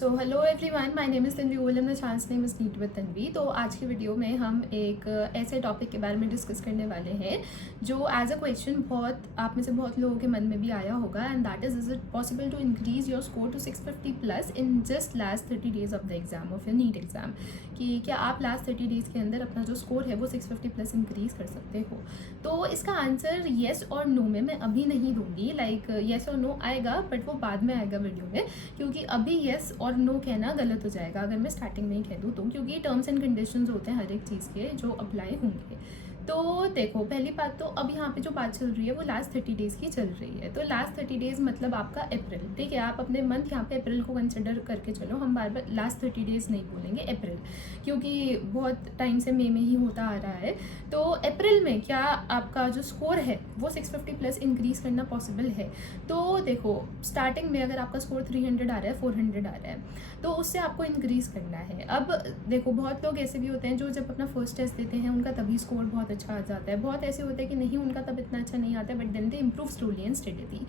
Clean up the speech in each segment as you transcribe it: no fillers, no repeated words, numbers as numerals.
So hello everyone, my name is Tanvi Ol and the chance name is neat with Tanvi. तो आज की video में हम एक ऐसे टॉपिक के बारे में डिस्कस करने वाले हैं जो एज अ क्वेश्चन बहुत आप में से बहुत लोगों के मन में भी आया होगा, and that is it possible to increase your score to 650 plus in just last 30 days of the exam of your NEET exam. कि क्या आप लास्ट 30 डेज के अंदर अपना जो स्कोर है वो 650 प्लस इंक्रीज कर सकते हो? तो इसका आंसर येस और नो में मैं अभी नहीं दूंगी। लाइक येस और नो आएगा बट वो बाद में आएगा वीडियो में, क्योंकि अभी येस और नो कहना गलत हो जाएगा अगर मैं स्टार्टिंग में ही कह दूँ तो, क्योंकि टर्म्स एंड कंडीशंस होते हैं हर एक चीज़ के जो अप्लाई होंगे। तो देखो, पहली बात तो अब यहाँ पे जो बात चल रही है वो लास्ट 30 डेज़ की चल रही है। तो लास्ट 30 डेज़ मतलब आपका अप्रैल, ठीक है। आप अपने मंथ यहाँ पे अप्रैल को कंसिडर करके चलो, हम बार बार लास्ट 30 डेज़ नहीं बोलेंगे, अप्रैल, क्योंकि बहुत टाइम से मई में ही होता आ रहा है। तो अप्रैल में क्या आपका जो स्कोर है वो 650 प्लस इंक्रीज़ करना पॉसिबल है? तो देखो, स्टार्टिंग में अगर आपका स्कोर 300 आ रहा है, 400 आ रहा है, तो उससे आपको इंक्रीज़ करना है। अब देखो, बहुत लोग ऐसे भी होते हैं जो जब अपना फर्स्ट टेस्ट देते हैं उनका तभी स्कोर बहुत अच्छा आ जाता है। बहुत ऐसे होते हैं कि नहीं, उनका तब इतना अच्छा नहीं आता, but then they improve slowly and steadily.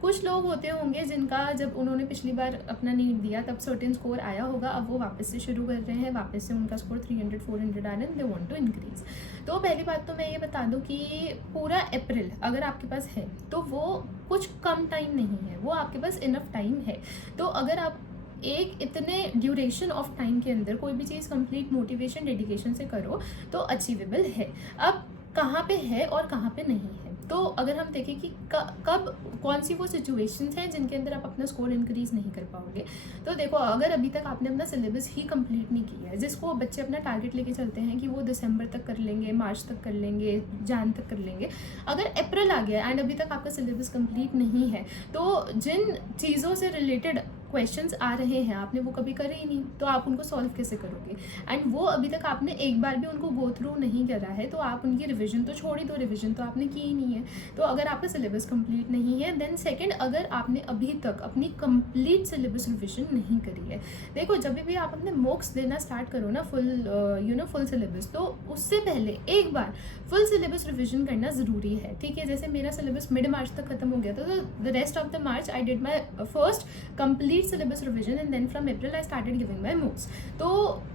कुछ लोग होते होंगे जिनका जब उन्होंने पिछली बार अपना नीट दिया तब सर्टेन स्कोर आया होगा, अब वो वापस से शुरू कर रहे हैं, वापस से उनका स्कोर 300 400 आ रहा है, दे वांट टू इंक्रीज। तो पहली बात तो मैं ये बता दूं कि पूरा अप्रैल अगर आपके पास है तो वो कुछ कम टाइम नहीं है, वो आपके पास इनफ टाइम है। तो अगर आप एक इतने ड्यूरेशन ऑफ टाइम के अंदर कोई भी चीज़ कंप्लीट मोटिवेशन डेडिकेशन से करो तो अचीवेबल है। अब कहाँ पे है और कहाँ पे नहीं है, तो अगर हम देखें कि कब कौन सी वो सिचुएशंस हैं जिनके अंदर आप अपना स्कोर इंक्रीज नहीं कर पाओगे, तो देखो, अगर अभी तक आपने अपना सिलेबस ही कंप्लीट नहीं किया है, जिसको बच्चे अपना टारगेट लेके चलते हैं कि वो दिसंबर तक कर लेंगे, मार्च तक कर लेंगे, जैन तक कर लेंगे, अगर अप्रैल आ गया एंड अभी तक आपका सिलेबस कंप्लीट नहीं है, तो जिन चीज़ों से रिलेटेड क्वेश्चंस आ रहे हैं आपने वो कभी करे ही नहीं, तो आप उनको सॉल्व कैसे करोगे? एंड वो अभी तक आपने एक बार भी उनको गो थ्रू नहीं करा है, तो आप उनकी रिवीजन तो छोड़ ही दो, रिवीजन तो आपने की ही नहीं है। तो अगर आपका सिलेबस कंप्लीट नहीं है, देन सेकंड, अगर आपने अभी तक अपनी कंप्लीट सिलेबस रिवीजन नहीं करी है, देखो, जब भी आप अपने मॉक्स देना स्टार्ट करो ना, फुल सिलेबस, तो उससे पहले एक बार फुल सिलेबस रिवीजन करना ज़रूरी है, ठीक है। जैसे मेरा सिलेबस मिड मार्च तक खत्म हो गया था, तो the rest of the March I did my first complete syllabus revision and then from April I started giving my notes. तो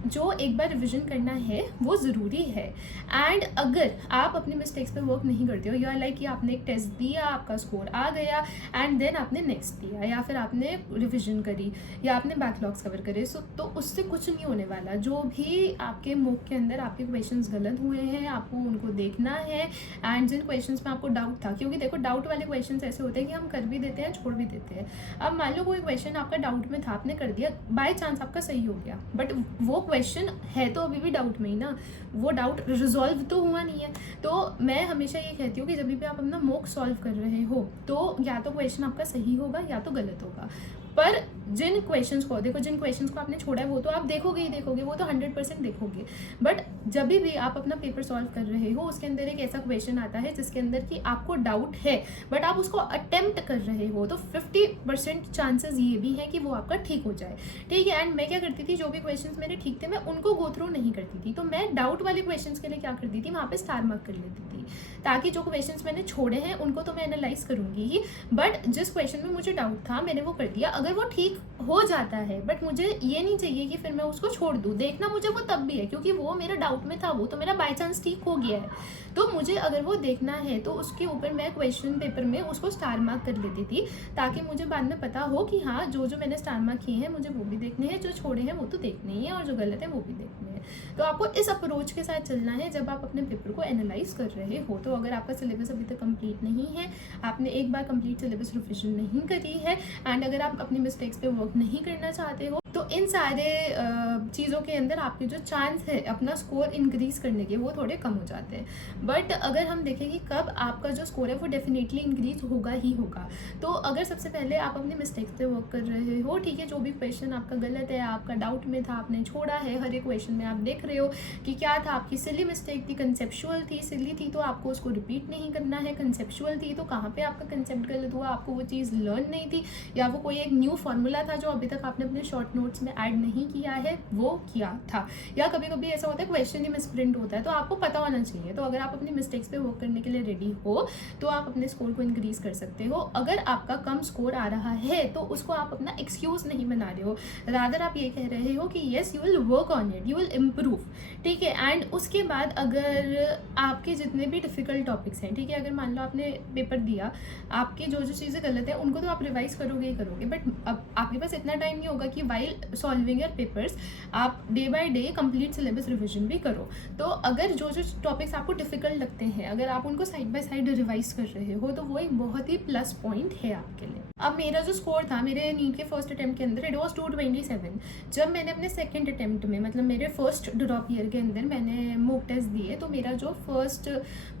जो एक बार रिवीजन करना है वो ज़रूरी है। एंड अगर आप अपनी मिस्टेक्स पे वर्क नहीं करते हो, यू आर लाइक कि आपने एक टेस्ट दिया, आपका स्कोर आ गया एंड देन आपने नेक्स्ट दिया, या फिर आपने रिवीजन करी, या आपने बैकलॉग्स कवर करे, सो तो उससे कुछ नहीं होने वाला। जो भी आपके मुख के अंदर आपके क्वेश्चंस गलत हुए हैं, आपको उनको देखना है। एंड जिन क्वेश्चंस में आपको डाउट था, क्योंकि देखो, डाउट वाले क्वेश्चंस ऐसे होते हैं कि हम कर भी देते हैं, छोड़ भी देते हैं। अब मान लो कोई क्वेश्चन आपका डाउट में था, आपने कर दिया, बाय चांस आपका सही हो गया, बट वो क्वेश्चन है तो अभी भी डाउट में ही ना, वो डाउट रिजॉल्व तो हुआ नहीं है। तो मैं हमेशा ये कहती हूँ कि जब भी आप अपना मॉक सॉल्व कर रहे हो तो या तो क्वेश्चन आपका सही होगा या तो गलत होगा। पर जिन क्वेश्चंस को देखो, जिन क्वेश्चंस को आपने छोड़ा है वो तो आप देखोगे ही देखोगे, वो तो 100% देखोगे। बट जब भी आप अपना पेपर सॉल्व कर रहे हो, उसके अंदर एक ऐसा क्वेश्चन आता है जिसके अंदर कि आपको डाउट है बट आप उसको अटेम्प्ट कर रहे हो, तो 50% चांसेस ये भी है कि वो आपका ठीक हो जाए, ठीक है। एंड मैं क्या करती थी, जो भी क्वेश्चंस मेरे ठीक थे मैं उनको गो थ्रू नहीं करती थी, तो मैं डाउट वाले क्वेश्चंस के लिए क्या करती थी, वहाँ पे स्टार मार्क कर लेती थी, ताकि जो क्वेश्चंस मैंने छोड़े हैं उनको तो मैं एनालाइज करूंगी ही, बट जिस क्वेश्चन में मुझे डाउट था मैंने वो कर दिया। अगर वो ठीक हो जाता है, बट मुझे ये नहीं चाहिए कि फिर मैं उसको छोड़ दूँ, देखना मुझे वो तब भी है क्योंकि वो मेरा डाउट में था, वो तो मेरा बाय चांस ठीक हो गया है। तो मुझे अगर वो देखना है तो उसके ऊपर मैं क्वेश्चन पेपर में उसको स्टार मार्क कर लेती थी, ताकि मुझे बाद में पता हो कि हाँ, जो जो मैंने स्टार मार्क किए हैं मुझे वो भी देखने हैं, जो छोड़े हैं वो तो देखने ही है, और जो गलत है वो भी देखने हैं। तो आपको इस अप्रोच के साथ चलना है जब आप अपने पेपर को एनालाइज कर रहे हो। तो अगर आपका सिलेबस अभी तक कंप्लीट नहीं है, आपने एक बार कंप्लीट सिलेबस रिविजन नहीं करी है, एंड अगर आप अपनी मिस्टेक्स पे वर्क नहीं करना चाहते हो, तो इन सारे चीज़ों के अंदर आपके जो चांस है अपना स्कोर इंक्रीज करने के वो थोड़े कम हो जाते हैं। बट अगर हम देखें कि कब आपका जो स्कोर है वो डेफिनेटली इंक्रीज होगा ही होगा, तो अगर सबसे पहले आप अपनी मिस्टेक्स पे वर्क कर रहे हो, ठीक है, जो भी क्वेश्चन आपका गलत है, आपका डाउट में था, आपने छोड़ा है, हर एक क्वेश्चन में आप देख रहे हो कि क्या था, आपकी सिली मिस्टेक थी, कंसेप्चुअल थी, सिली थी तो आपको उसको रिपीट नहीं करना है, कंसेप्चुअल थी तो कहाँ पे आपका कंसेप्ट गलत हुआ, आपको वो चीज़ लर्न नहीं थी, या वो कोई एक न्यू फार्मूला था जो अभी तक आपने अपने शॉर्ट नोट्स में ऐड नहीं किया है वो किया था, या कभी कभी ऐसा होता है क्वेश्चन ही मिसप्रिंट होता है, तो आपको पता होना चाहिए। तो अगर आप अपनी मिस्टेक्स पे वर्क करने के लिए रेडी हो तो आप अपने स्कोर को इंक्रीज कर सकते हो। अगर आपका कम स्कोर आ रहा है तो उसको आप अपना एक्सक्यूज नहीं बना रहे हो, रादर आप ये कह रहे हो कि yes you will work on it, you will improve, ठीक है। एंड उसके बाद अगर आपके जितने भी डिफिकल्ट टॉपिक्स हैं, ठीक है, अगर मान लो आपने पेपर दिया, आपकी जो जो चीज़ें गलत है उनको तो आप रिवाइज करोगे ही करोगे, बट अब आपके पास इतना टाइम नहीं होगा कि वाइल सॉल्विंग योर पेपर्स आप day by day complete syllabus revision भी करो। तो अगर जो जो टॉपिक्स आपको डिफिकल्ट लगते हैं अगर आप उनको साइड बाय साइड रिवाइज कर रहे हो तो वो एक बहुत ही प्लस पॉइंट है आपके लिए। अब मेरा जो स्कोर था मेरे नीट के फर्स्ट अटेम्प्ट के अंदर इट वॉज 227। जब मैंने अपने सेकेंड अटेम्प्ट में मतलब मेरे फर्स्ट ड्रॉप ईयर के अंदर मैंने मॉक टेस्ट दिए तो मेरा जो फर्स्ट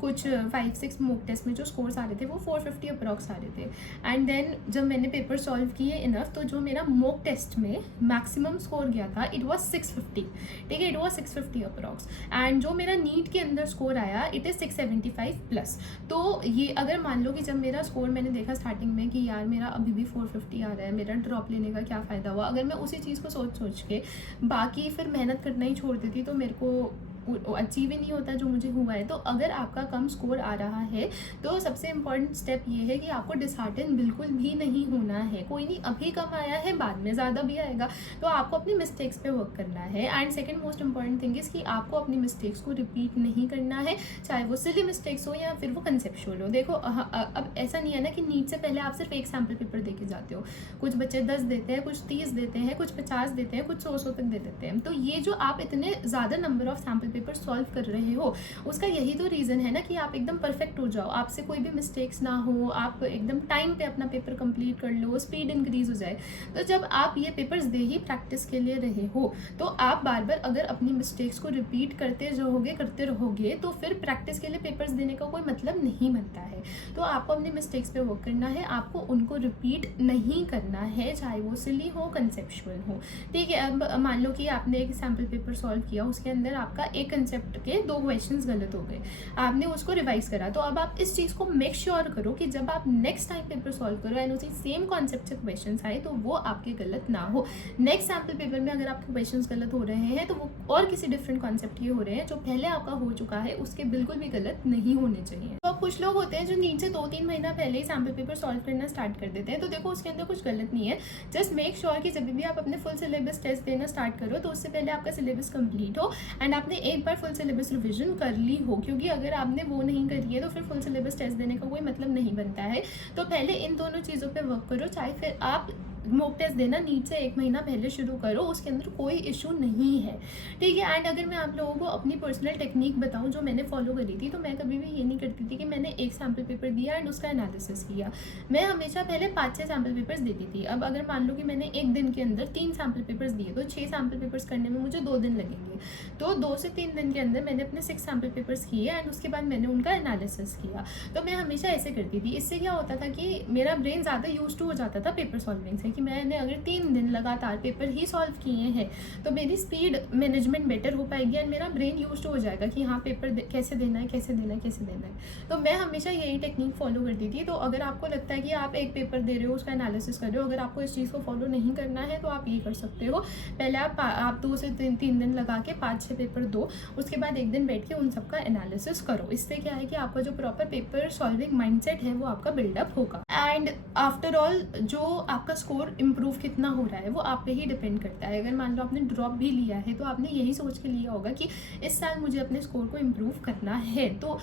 कुछ 5-6 मॉक टेस्ट में जो स्कोर्स आ रहे थे वो 450 अप्रॉक्स आ रहे थे। एंड देन जब मैंने पेपर सॉल्व किए इनफ तो जो मेरा मॉक टेस्ट में मैक्सिमम स्कोर गया था इट वॉज 650, ठीक है, इट वॉज 650 अप्रॉक्स। एंड जो मेरा नीट के अंदर स्कोर आया इट इज़ 675 प्लस। तो ये अगर मान लो कि जब मेरा स्कोर मैंने देखा स्टार्टिंग में कि यार मेरा अभी भी 450 आ रहा है, मेरा ड्रॉप लेने का क्या फ़ायदा हुआ, अगर मैं उसी चीज़ को सोच के बाकी फिर मेहनत करना ही छोड़ देती तो मेरे को अचीव ही नहीं होता जो मुझे हुआ है। तो अगर आपका कम स्कोर आ रहा है तो सबसे इम्पॉर्टेंट स्टेप ये है कि आपको डिसहार्टन बिल्कुल भी नहीं होना है। कोई नहीं, अभी कम आया है बाद में ज़्यादा भी आएगा, तो आपको अपनी मिस्टेक्स पे वर्क करना है। And second most important thing is कि आपको अपनी मिस्टेक्स को रिपीट नहीं करना है, चाहे वो सिली मिस्टेक्स हो या फिर वो कंसेप्चुअल हो। देखो अब ऐसा नहीं है ना कि नीट से पहले आप सिर्फ एक सैम्पल पेपर दे के जाते हो, कुछ बच्चे 10 देते हैं, कुछ 30 देते हैं, कुछ 50 देते हैं, कुछ 100 तक दे देते हैं। तो ये जो आप इतने ज़्यादा number of sample paper solve कर रहे हो उसका यही तो रीज़न है ना कि आप एकदम परफेक्ट हो जाओ, आपसे कोई भी मिस्टेक्स ना हो, आप एकदम टाइम पे अपना पेपर कंप्लीट कर लो, स्पीड इंक्रीज हो जाए। तो जब आप ये पेपर्स दे ही प्रैक्टिस के लिए रहे हो तो आप बार बार अगर अपनी मिस्टेक्स को रिपीट करते रहोगे तो फिर प्रैक्टिस के लिए पेपर्स देने का कोई मतलब नहीं बनता है। तो आपको अपनी मिस्टेक्स पे वर्क करना है, आपको उनको रिपीट नहीं करना है, चाहे वो सिली हो कंसेप्चुअल हो, ठीक है। अब मान लो कि आपने एक सैम्पल पेपर सॉल्व किया, उसके अंदर आपका एक कंसेप्ट के 2 क्वेश्चंस गलत हो गए, आपने उसको रिवाइज करा, तो अब आप इस चीज़ को मेक श्योर करो कि जब आप नेक्स्ट टाइम पेपर सॉल्व करो एंड उसी सेम कॉन्सेप्ट से क्वेश्चंस आए तो वो आपके गलत ना हो। नेक्स्ट सैम्पल पेपर में अगर आपके क्वेश्चंस गलत हो रहे हैं तो वो और किसी डिफरेंट कॉन्सेप्ट के हो रहे हैं, जो पहले आपका हो चुका है उसके बिल्कुल भी गलत नहीं होने चाहिए। तो अब कुछ लोग होते हैं जो नीट से 2-3 महीना पहले ही सैम्पल पेपर सॉल्व करना स्टार्ट कर देते हैं, तो देखो उसके अंदर कुछ गलत नहीं है। जस्ट मेक श्योर कि जब भी आप अपने फुल सिलेबस टेस्ट देना स्टार्ट करो तो उससे पहले आपका सिलेबस कंप्लीट हो एंड आपने एक बार फुल सिलेबस रिविजन कर ली हो, क्योंकि अगर आपने वो नहीं करी है तो फिर फुल सिलेबस टेस्ट देने का कोई मतलब नहीं बनता है। तो पहले इन दोनों चीज़ों पे वर्क करो, चाहे फिर आप मॉक टेस्ट देना नीट से 1 महीना पहले शुरू करो, उसके अंदर कोई इशू नहीं है, ठीक है। एंड अगर मैं आप लोगों को अपनी पर्सनल टेक्निक बताऊं जो मैंने फॉलो करी थी, तो मैं कभी भी ये नहीं करती थी कि मैंने एक सैम्पल पेपर दिया एंड उसका एनालिसिस किया। मैं हमेशा पहले 5-6 सैम्पल पेपर्स देती थी। अब अगर मान लो कि मैंने एक दिन के अंदर 3 सैम्पल पेपर्स दिए तो 6 सैम्पल पेपर्स करने में मुझे 2 दिन लगेंगे, तो 2 से 3 दिन के अंदर मैंने अपने 6 सैम्पल पेपर्स किए एंड उसके बाद मैंने उनका एनालिसिस किया। तो मैं हमेशा ऐसे करती थी। इससे क्या होता था कि मेरा ब्रेन ज़्यादा यूज टू हो जाता था पेपर सॉल्विंग से, कि मैंने अगर 3 दिन लगातार पेपर ही सॉल्व किए हैं तो मेरी स्पीड मैनेजमेंट बेटर हो पाएगी एंड मेरा ब्रेन यूज टू हो जाएगा कि हाँ पेपर कैसे देना है, कैसे देना है, कैसे देना है। तो मैं हमेशा यही टेक्निक फॉलो करती थी। तो अगर आपको लगता है कि आप एक पेपर दे रहे हो उसका एनालिसिस कर रहे हो, अगर आपको इस चीज़ को फॉलो नहीं करना है तो आप ये कर सकते हो, पहले आप 2 से 3 दिन लगा के 5-6 पेपर दो, उसके बाद एक दिन बैठ के उन सबका एनालिसिस करो। इससे क्या है कि आपका जो प्रॉपर पेपर सॉल्विंग माइंडसेट है वो आपका बिल्डअप होगा। एंड आफ्टर ऑल जो आपका स्कोर इम्प्रूव कितना हो रहा है वो आप पे ही डिपेंड करता है। अगर मान लो आपने ड्रॉप भी लिया है तो आपने यही सोच के लिया होगा कि इस साल मुझे अपने स्कोर को इम्प्रूव करना है, तो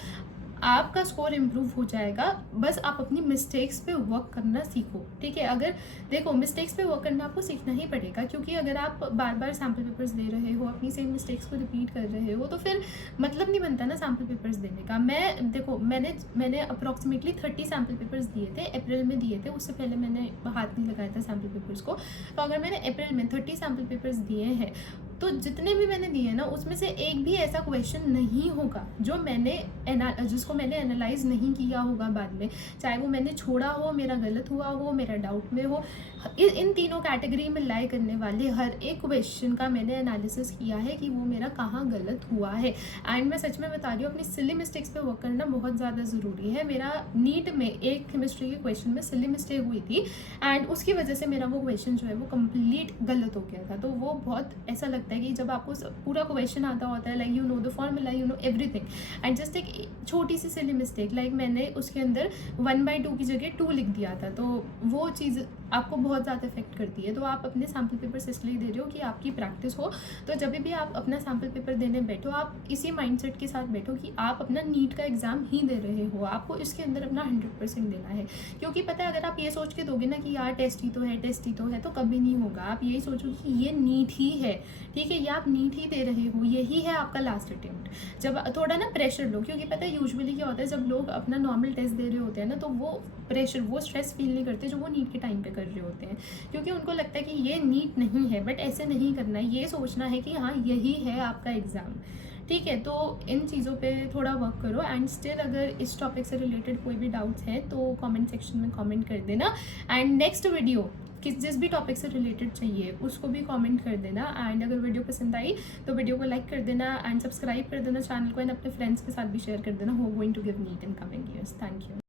आपका स्कोर इम्प्रूव हो जाएगा। बस आप अपनी मिस्टेक्स पे वर्क करना सीखो, ठीक है। अगर देखो मिस्टेक्स पे वर्क करना आपको सीखना ही पड़ेगा, क्योंकि अगर आप बार बार सैम्पल पेपर्स दे रहे हो, अपनी सेम मिस्टेक्स को रिपीट कर रहे हो, तो फिर मतलब नहीं बनता ना सैम्पल पेपर्स देने का। मैंने अप्रॉक्सीमेटली 30 सैम्पल पेपर्स दिए थे, अप्रैल में दिए थे, उससे पहले मैंने हाथ नहीं लगाया था सैम्पल पेपर्स को। तो अगर मैंने अप्रैल में 30 सैम्पल पेपर्स दिए हैं तो जितने भी मैंने दिए ना उसमें से एक भी ऐसा क्वेश्चन नहीं होगा जो जिसको मैंने एनालाइज नहीं किया होगा बाद में, चाहे वो मैंने छोड़ा हो, मेरा गलत हुआ हो, मेरा डाउट में हो। इन तीनों कैटेगरी में लाई करने वाले हर एक क्वेश्चन का मैंने एनालिसिस किया है कि वो मेरा कहाँ गलत हुआ है। एंड मैं सच में बता रही हूँ, अपनी सिली मिस्टेक्स पे वर्क करना बहुत ज़्यादा ज़रूरी है। मेरा नीट में एक केमिस्ट्री के क्वेश्चन में सिली मिस्टेक हुई थी एंड उसकी वजह से मेरा वो क्वेश्चन जो है वो कंप्लीट गलत हो गया था। तो वो बहुत ऐसा लगता है कि जब आपको पूरा क्वेश्चन आता होता है, like you know the formula, you know everything, and just एक छोटी सी सिली मिस्टेक, लाइक मैंने उसके अंदर 1/2 की जगह 2 लिख दिया था, तो वो चीज़ आपको बहुत ज़्यादा इफेक्ट करती है। तो आप अपने सैम्पल पेपर्स इसलिए दे रहे हो कि आपकी प्रैक्टिस हो। तो जब भी आप अपना सैम्पल पेपर देने बैठो, आप इसी माइंडसेट के साथ बैठो कि आप अपना नीट का एग्ज़ाम ही दे रहे हो, आपको इसके अंदर अपना 100% देना है। क्योंकि पता है, अगर आप ये सोच के दोगे ना कि यार टेस्ट ही तो है, टेस्ट ही तो है, तो कभी नहीं होगा। आप यही सोचो कि ये नीट ही है, ठीक है, ये आप नीट ही दे रहे हो, यही है आपका लास्ट अटेम्प्ट। जब थोड़ा ना प्रेशर लो, क्योंकि पता है यूजुअली क्या होता है, जब लोग अपना नॉर्मल टेस्ट दे रहे होते हैं ना, तो वो प्रेशर, वो स्ट्रेस फील नहीं करते जो वो नीट के टाइम पे कर रहे होते हैं, क्योंकि उनको लगता है कि ये नीट नहीं है। बट ऐसे नहीं करना है, ये सोचना है कि हाँ यही है आपका एग्ज़ाम, ठीक है। तो इन चीज़ों पे थोड़ा वर्क करो। एंड स्टिल अगर इस टॉपिक से रिलेटेड कोई भी डाउट्स हैं तो कमेंट सेक्शन में कमेंट कर देना। एंड नेक्स्ट वीडियो जिस भी टॉपिक से रिलेटेड चाहिए उसको भी कमेंट कर देना। एंड अगर वीडियो पसंद आई तो वीडियो को लाइक कर देना एंड सब्सक्राइब कर देना चैनल को, एंड अपने फ्रेंड्स के साथ भी शेयर कर देना who are going to give NEET in coming years. Thank you.